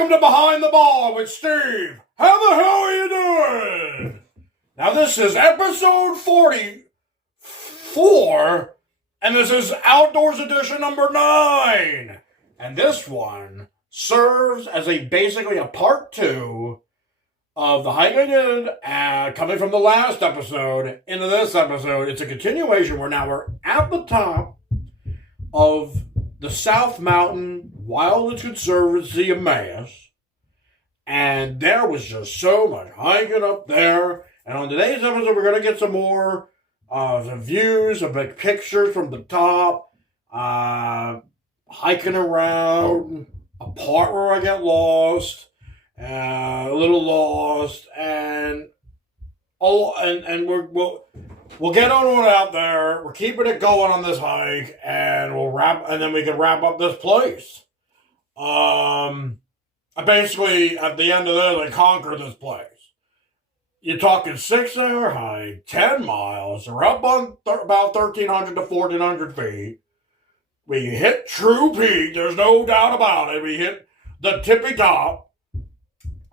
Welcome to Behind the Ball with Steve. How the hell are you doing? Now this is episode 44, and this is Outdoors Edition number 9. And this one serves as basically a part 2 of the hike I did, coming from the last episode into this episode. It's a continuation where now we're at the top of the South Mountain Wildlife Conservancy of Emmaus, and there was just so much hiking up there. And on today's episode, we're going to get some more some views, some big pictures from the top, hiking around a part where I get lost, a little lost, and we'll get on it out there. We're keeping it going on this hike, and then we can wrap up this place. I basically, at the end of this, I conquer this place. You're talking 6-hour hike, 10 miles. We're up on about 1,300 to 1,400 feet. We hit True Peak. There's no doubt about it. We hit the tippy top,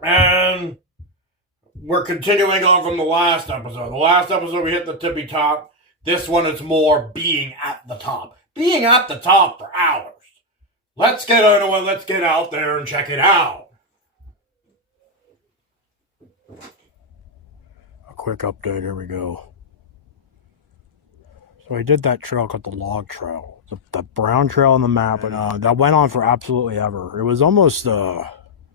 and we're continuing on from the last episode. The last episode, we hit the tippy top. This one is more being at the top. Being at the top for hours. Let's get into it. Let's get out there and check it out. A quick update. Here we go. So I did that trail called the log trail. The brown trail on the map. And that went on for absolutely ever. It was almost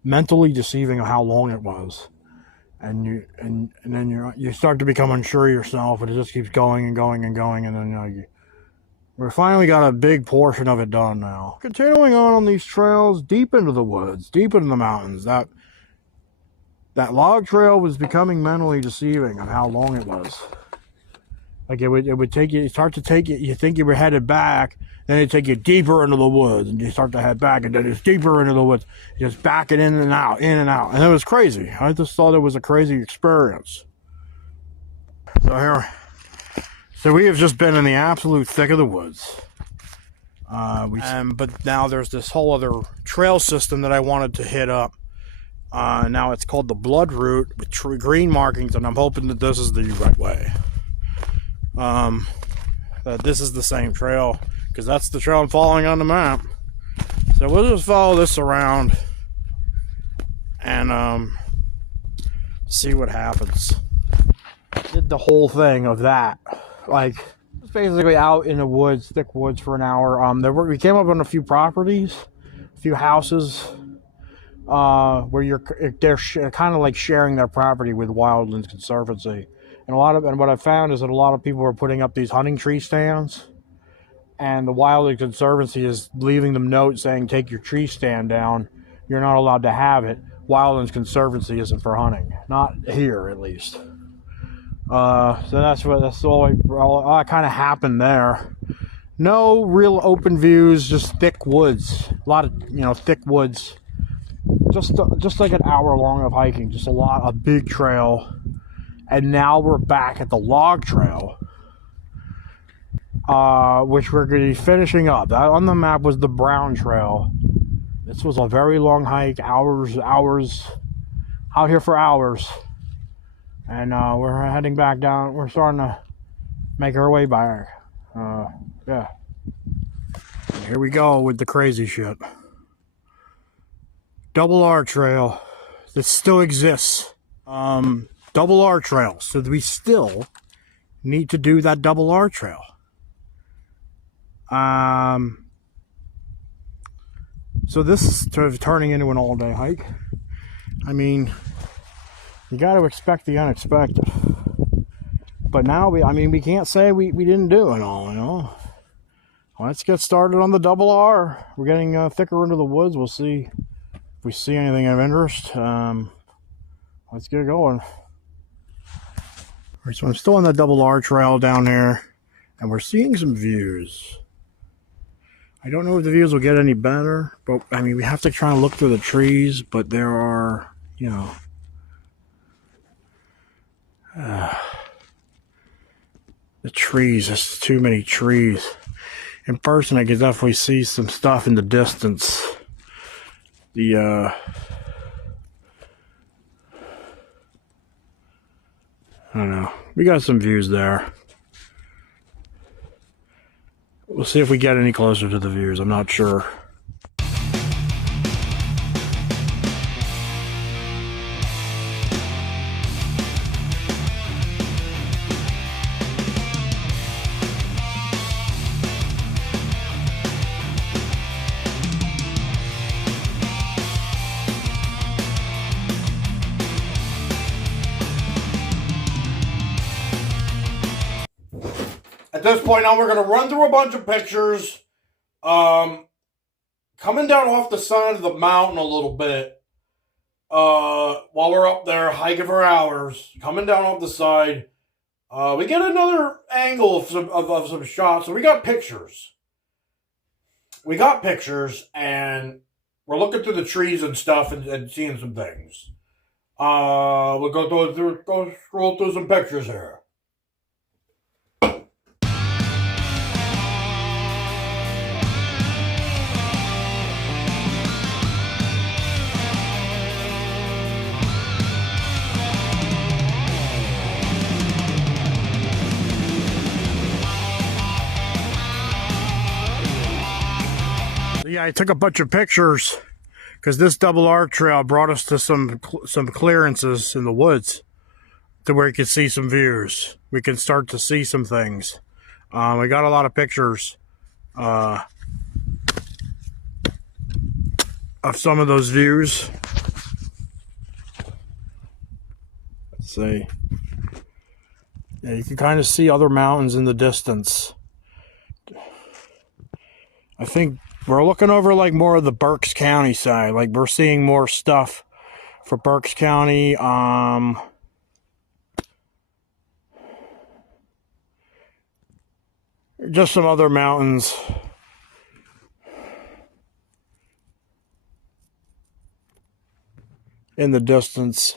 mentally deceiving of how long it was. And then you start to become unsure of yourself, and it just keeps going and going and going, and then we finally got a big portion of it done now. Continuing on these trails deep into the woods, deep into the mountains, that log trail was becoming mentally deceiving of how long it was. Like it would take you, start to take it, you think you were headed back, then it'd take you deeper into the woods, and you start to head back, and then it's deeper into the woods, just backing in and out, and it was crazy. I just thought it was a crazy experience. So we have just been in the absolute thick of the woods. But now there's this whole other trail system that I wanted to hit up. Now it's called the Blood Route with green markings, and I'm hoping that this is the right way. That this is the same trail, because that's the trail I'm following on the map. So we'll just follow this around and see what happens. Did the whole thing of that, like it's basically out in the woods, thick woods, for an hour. We came up on a few properties, a few houses, where they're kind of like sharing their property with Wildlands Conservancy. And what I found is that a lot of people are putting up these hunting tree stands, and the Wildlife Conservancy is leaving them notes saying, take your tree stand down. You're not allowed to have it. Wildlands Conservancy isn't for hunting. Not here, at least. So that's all that kind of happened there. No real open views, just thick woods. A lot of, thick woods. Just like an hour long of hiking. Just a big trail. And now we're back at the log trail, which we're going to be finishing up. That on the map was the brown trail. This was a very long hike, hours, out here for hours. And we're heading back down. We're starting to make our way back. Yeah. And here we go with the crazy shit. Double R trail. This still exists. Double R trail. So we still need to do that double R trail. So this is sort of turning into an all-day hike. I mean, you got to expect the unexpected. But now we can't say we didn't do it all, Let's get started on the double R. We're getting thicker into the woods. We'll see if we see anything of interest. Let's get going. All right, so I'm still on the double R trail down here, and we're seeing some views. I don't know if the views will get any better, but we have to try and look through the trees, but there are, the trees, there's too many trees. In person, I can definitely see some stuff in the distance. The I don't know. We got some views there. We'll see if we get any closer to the views. I'm not sure. At this point now, we're going to run through a bunch of pictures. Coming down off the side of the mountain a little bit. While we're up there hiking for hours. Coming down off the side. We get another angle of some shots. So we got pictures. And we're looking through the trees and stuff and seeing some things. We'll go scroll through some pictures here. Yeah, I took a bunch of pictures because this double R trail brought us to some clearances in the woods to where you can see some views. We can start to see some things. We got a lot of pictures of some of those views. Let's see. Yeah, you can kind of see other mountains in the distance. I think we're looking over like more of the Berks County side. Like we're seeing more stuff for Berks County. Just some other mountains. In the distance.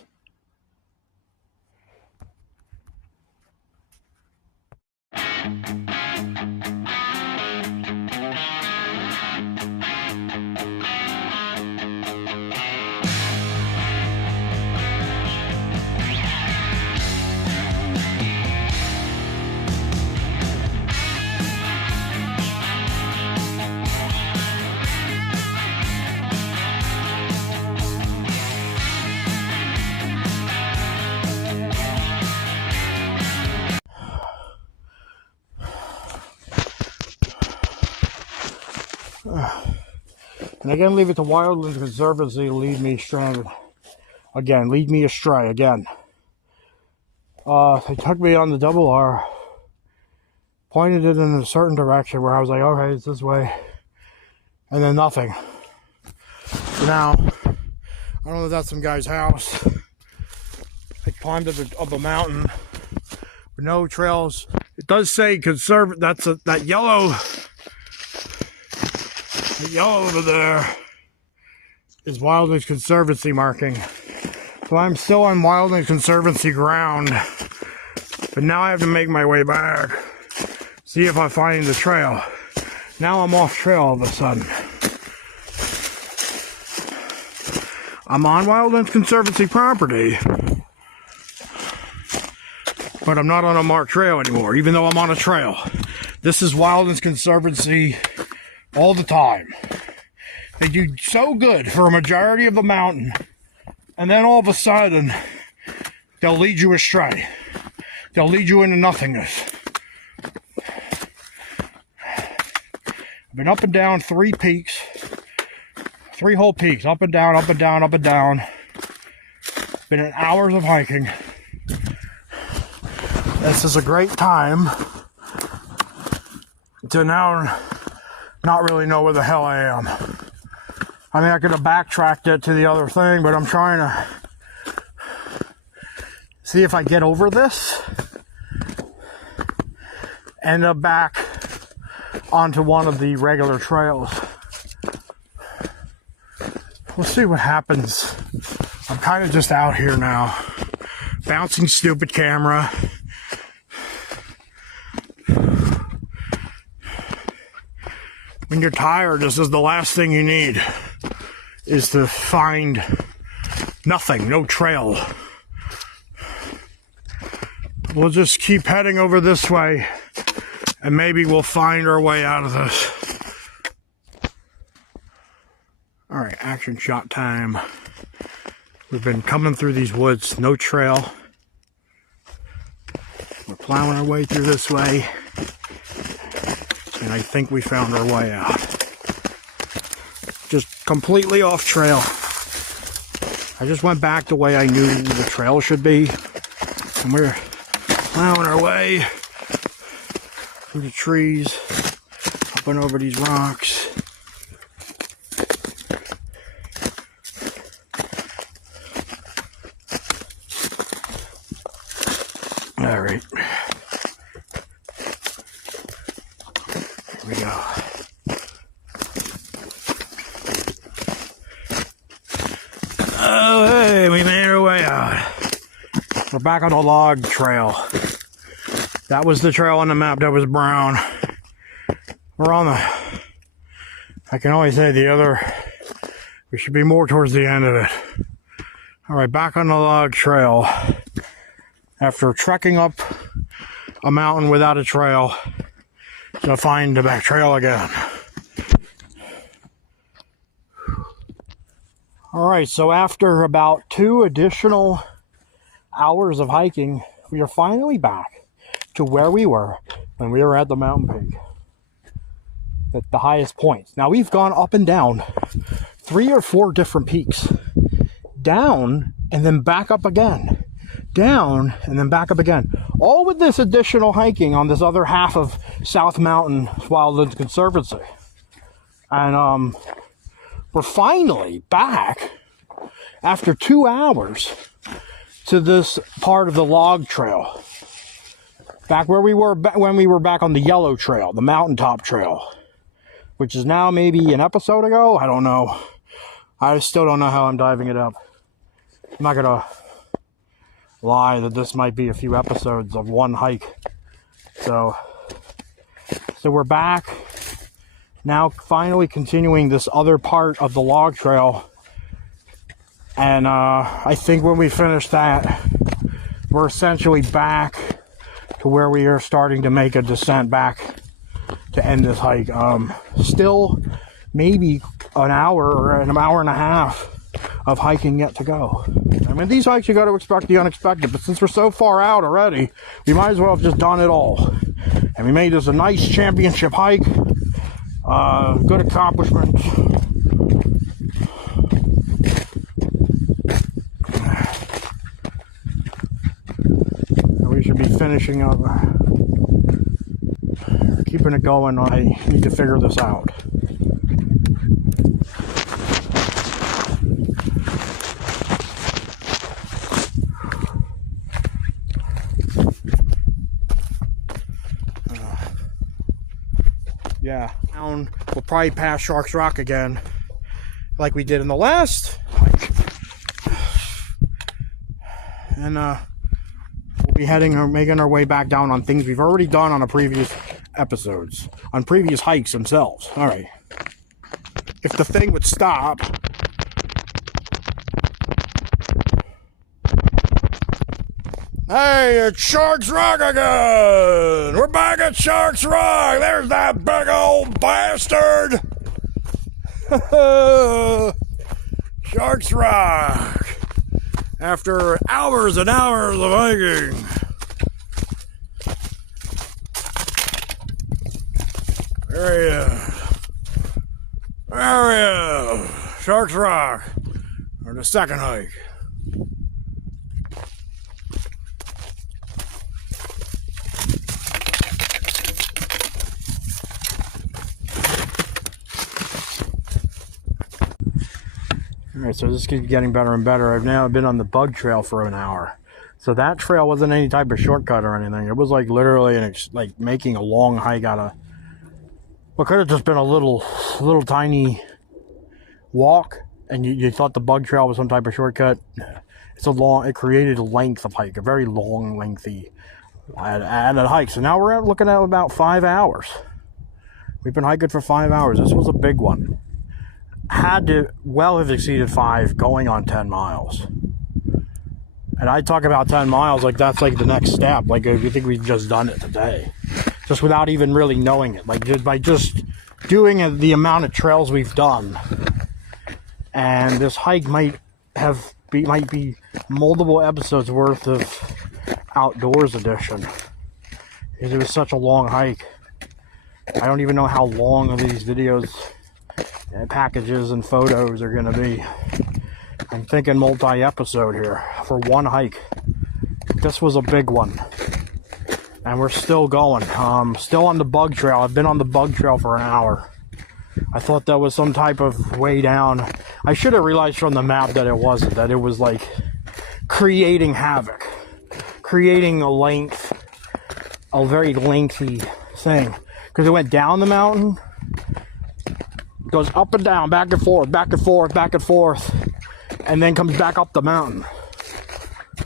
And again, leave it to Wildlands Conservancy to lead me stranded. Again, lead me astray again. They took me on the double R, pointed it in a certain direction where I was like, okay, it's this way. And then nothing. So now, I don't know if that's some guy's house. I climbed up a mountain with no trails. It does say that yellow over there is Wildlands Conservancy marking. So I'm still on Wildlands Conservancy ground. But now I have to make my way back. See if I find the trail. Now I'm off trail all of a sudden. I'm on Wildlands Conservancy property. But I'm not on a marked trail anymore, even though I'm on a trail. This is Wildlands Conservancy all the time. They do so good for a majority of the mountain, and then all of a sudden, they'll lead you astray. They'll lead you into nothingness. I've been up and down 3 peaks, 3 whole peaks, up and down, up and down, up and down. Been in hours of hiking. This is a great time to now not really know where the hell I am. I mean, I could have backtracked it to the other thing, but I'm trying to see if I get over this, end up back onto one of the regular trails. We'll see what happens. I'm kind of just out here now, bouncing stupid camera. When you're tired, this is the last thing you need, is to find nothing, no trail. we'll just keep heading over this way, and maybe we'll find our way out of this. All right, action shot time. We've been coming through these woods, no trail. We're plowing our way through this way, and I think we found our way out. Just completely off trail. I just went back the way I knew the trail should be, and we're plowing our way through the trees, up and over these rocks. All right, here we go. Oh, hey, we made our way out. We're back on the log trail. That was the trail on the map that was brown. We're on the, I can only say the other, we should be more towards the end of it. All right, back on the log trail. After trekking up a mountain without a trail to find the back trail again. All right, so after about 2 additional hours of hiking, we are finally back to where we were when we were at the mountain peak, at the highest points. Now we've gone up and down 3 or 4 different peaks, down and then back up again. Down and then back up again, all with this additional hiking on this other half of South Mountain Wildlands Conservancy. And we're finally back after 2 hours to this part of the log trail, back where we were when we were back on the yellow trail, the mountaintop trail, which is now maybe an episode ago. I don't know. I still don't know how I'm diving it up. I'm not gonna lie that this might be a few episodes of one hike. So we're back now, finally continuing this other part of the log trail, and I think when we finish that, we're essentially back to where we are starting to make a descent back to end this hike. Still maybe an hour or an hour and a half of hiking yet to go. I mean, these hikes, you got to expect the unexpected, but since we're so far out already, we might as well have just done it all. And we made this a nice championship hike. Good accomplishment. We should be finishing up. Keeping it going. I need to figure this out. Yeah, down, we'll probably pass Sharks Rock again, like we did in the last hike. And we'll be heading or making our way back down on things we've already done on the previous episodes, on previous hikes themselves. All right. If the thing would stop. Hey, it's Sharks Rock again! We're back at Sharks Rock! There's that big old bastard! Sharks Rock! After hours and hours of hiking. There he is. There he is. Sharks Rock. Or the second hike. Alright, so this keeps getting better and better. I've now been on the bug trail for an hour. So that trail wasn't any type of shortcut or anything. It was like literally like making a long hike out of what could have just been a little tiny walk, and you thought the bug trail was some type of shortcut. It created a length of hike, a very long, lengthy added hike. So now we're looking at about 5 hours. We've been hiking for 5 hours. This was a big one. Had to well have exceeded 5 going on 10 miles. And I talk about 10 miles like that's like the next step. Like if you think we've just done it today, just without even really knowing it. Like just by just doing the amount of trails we've done. And this hike might be multiple episodes worth of outdoors edition. Because it was such a long hike. I don't even know how long these videos, packages, and photos are going to be. I'm thinking multi-episode here for one hike. This was a big one. And we're still going. Still on the bug trail. I've been on the bug trail for an hour. I thought that was some type of way down. I should have realized from the map that it wasn't. That it was like creating havoc. Creating a very lengthy thing. Because it went down the mountain. Goes up and down, back and forth, back and forth, back and forth. And then comes back up the mountain.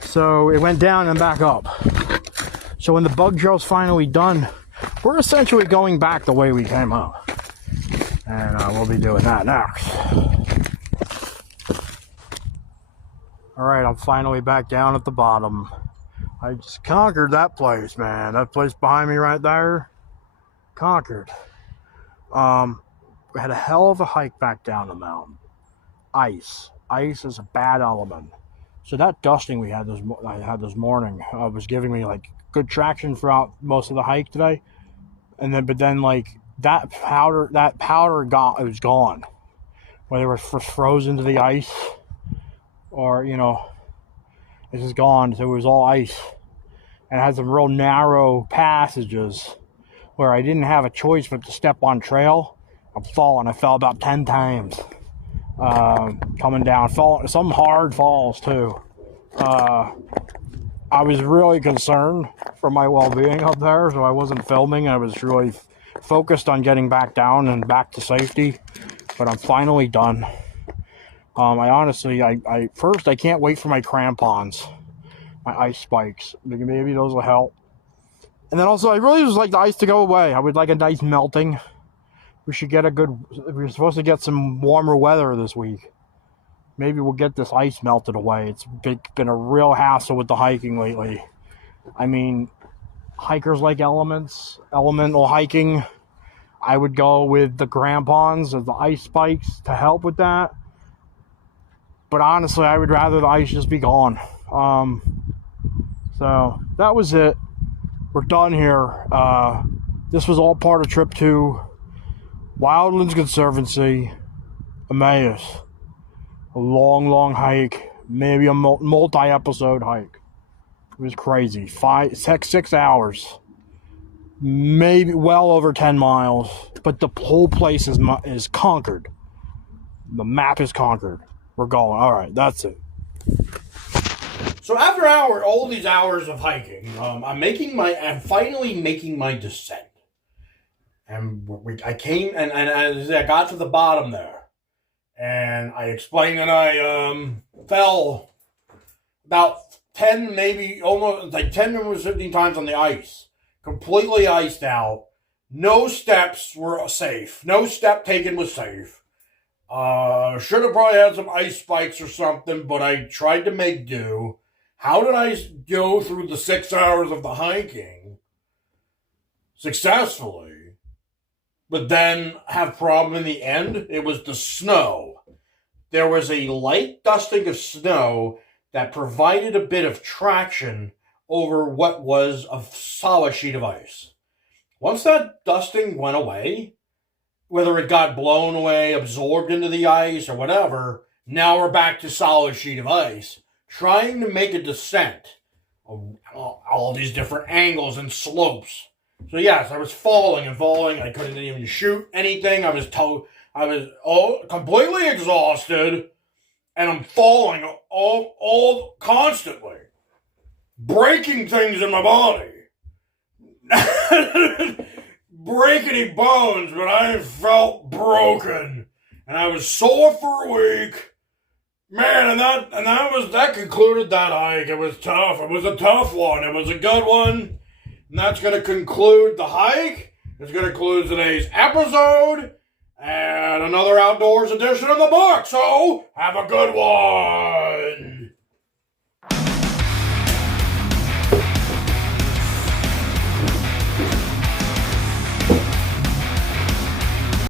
So it went down and back up. So when the bug trail's finally done, we're essentially going back the way we came up. And we'll be doing that next. Alright, I'm finally back down at the bottom. I just conquered that place, man. That place behind me right there. Conquered. We had a hell of a hike back down the mountain. Ice. Ice is a bad element. So that dusting I had this morning was giving me like good traction throughout most of the hike today. But then like that powder it was gone. Whether it was frozen to the ice or it's just gone. So it was all ice. And it had some real narrow passages where I didn't have a choice but to step on trail. I'm falling. I fell about 10 times. Coming down, some hard falls too. I was really concerned for my well-being up there, so I wasn't filming. I was really focused on getting back down and back to safety, but I'm finally done. I honestly, first I can't wait for my crampons, my ice spikes. Maybe those will help. And then also, I really just like the ice to go away. I would like a nice melting. We're supposed to get some warmer weather this week. Maybe we'll get this ice melted away. It's been a real hassle with the hiking lately. I mean, hikers like elemental hiking. I would go with the crampons or the ice spikes to help with that. But honestly, I would rather the ice just be gone. So that was it. We're done here. This was all part of trip 2. Wildlands Conservancy, Emmaus. A long hike. Maybe a multi-episode hike. It was crazy. 6 hours. Maybe well over 10 miles. But the whole place is conquered. The map is conquered. We're going. Alright, that's it. So after all these hours of hiking, I'm finally making my descent. And I came and I got to the bottom there, and I explained that I fell about 10, maybe almost like 10 or 15 times on the ice, completely iced out. No steps were safe. No step taken was safe. Should have probably had some ice spikes or something, but I tried to make do. How did I go through the 6 hours of the hiking successfully, but then have problem in the end? It was the snow. There was a light dusting of snow that provided a bit of traction over what was a solid sheet of ice. Once that dusting went away, whether it got blown away, absorbed into the ice, or whatever, now we're back to solid sheet of ice, trying to make a descent of all these different angles and slopes. So yes, I was falling and falling. I couldn't even shoot anything. I was completely exhausted, and I'm falling all constantly, breaking things in my body. Break any bones, but I felt broken, and I was sore for a week. Man, that concluded that hike. It was tough. It was a tough one. It was a good one. And that's going to conclude the hike. It's going to conclude today's episode and another outdoors edition of the book. So, have a good one.